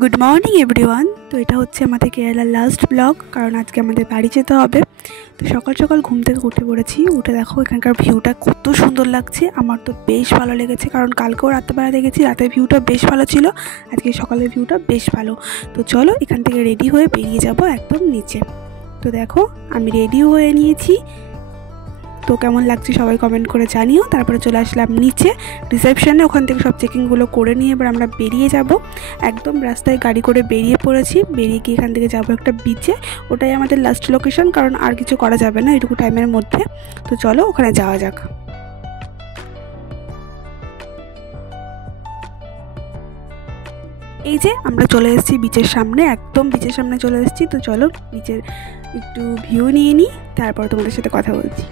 Good morning everyone. তো এটা হচ্ছে আমাদের কেরালার লাস্ট ব্লগ, কারণ আজকে আমাদের বাড়ি যেতে হবে। তো সকাল সকাল ঘুম থেকে উঠে পড়েছি। উঠে দেখো এখানকার ভিউটা কত সুন্দর লাগছে। আমার তো বেশ ভালো লেগেছে, কারণ কালকেও রাত্রেবেলা দেখেছি, রাতের ভিউটা বেশ ভালো ছিল, আজকে সকালের ভিউটা বেশ ভালো। তো চলো এখান থেকে রেডি হয়ে বেরিয়ে যাব একদম নিচে। তো দেখো আমি রেডিও হয়ে নিয়েছি। তো কেমন লাগছে সবাই কমেন্ট করে জানিও। তারপরে চলে আসলাম নিচে রিসেপশনে, ওখান থেকে সব চেকিংগুলো করে নিয়ে এবার আমরা বেরিয়ে যাব। একদম রাস্তায় গাড়ি করে বেরিয়ে পড়েছি। বেরিয়ে গিয়ে এখান থেকে যাবো একটা বিচে, ওটাই আমাদের লাস্ট লোকেশন, কারণ আর কিছু করা যাবে না এটুকু টাইমের মধ্যে। তো চলো ওখানে যাওয়া যাক। এই যে আমরা চলে এসেছি বিচের সামনে, একদম বিচের সামনে চলে এসেছি। তো চলো বিচের একটু ভিউ নিয়ে নিই, তারপর তোমাদের সাথে কথা বলছি।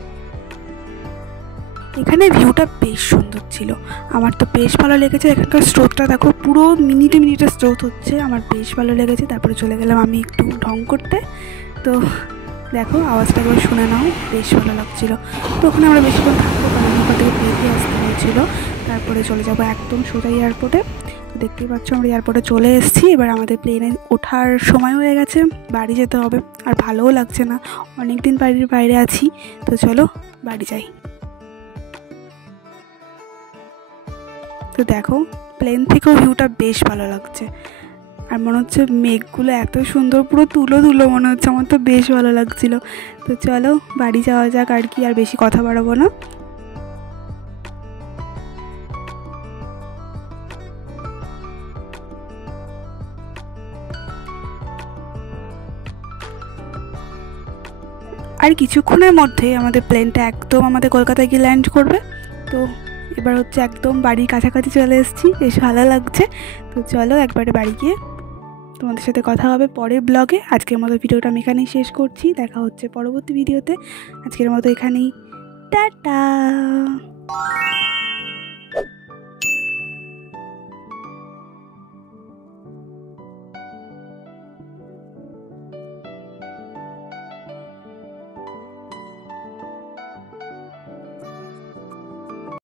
এখানে ভিউটা বেশ সুন্দর ছিল, আমার তো বেশ ভালো লেগেছে। এখানকার স্রোতটা দেখো, পুরো মিনিটে মিনিটে স্রোত হচ্ছে, আমার বেশ ভালো লেগেছে। তারপরে চলে গেলাম আমি একটু ঢং করতে। তো দেখো আওয়াজটা একবার শুনে নাও, বেশ ভালো লাগছিলো। তো ওখানে আমরা বেশিক্ষণ থাকবো, কারণ ওখান থেকে বেরিয়ে আসতে হয়েছিল। তারপরে চলে যাবো একদম সোজা এয়ারপোর্টে। তো দেখতেই পাচ্ছ আমরা এয়ারপোর্টে চলে এসেছি। এবার আমাদের প্লেনে ওঠার সময় হয়ে গেছে, বাড়ি যেতে হবে। আর ভালোও লাগছে না, অনেক দিন বাড়ির বাইরে আছি। তো চলো বাড়ি যাই। তো দেখো প্লেন থেকেও ভিউটা বেশ ভালো লাগছে, আর মনে হচ্ছে মেঘগুলো এত সুন্দর, পুরো তুলো তুলো মনে হচ্ছে। আমার তো বেশ ভালো লাগছিল। তো চলো বাড়ি যাওয়া যাক, আর কি, আর বেশি কথা বাড়াবো না। আর কিছুক্ষণের মধ্যে আমাদের প্লেনটা একদম আমাদের কলকাতায় গিয়ে ল্যান্ড করবে। তো এবার হচ্ছে একদম বাড়ির কাছাকাছি চলে এসেছি, বেশ ভালো লাগছে। তো চলো একবারে বাড়ি গিয়ে তোমাদের সাথে কথা হবে পরের ব্লগে। আজকের মতো ভিডিওটা আমি এখানেই শেষ করছি, দেখা হচ্ছে পরবর্তী ভিডিওতে। আজকের মতো এখানেই, টাটা।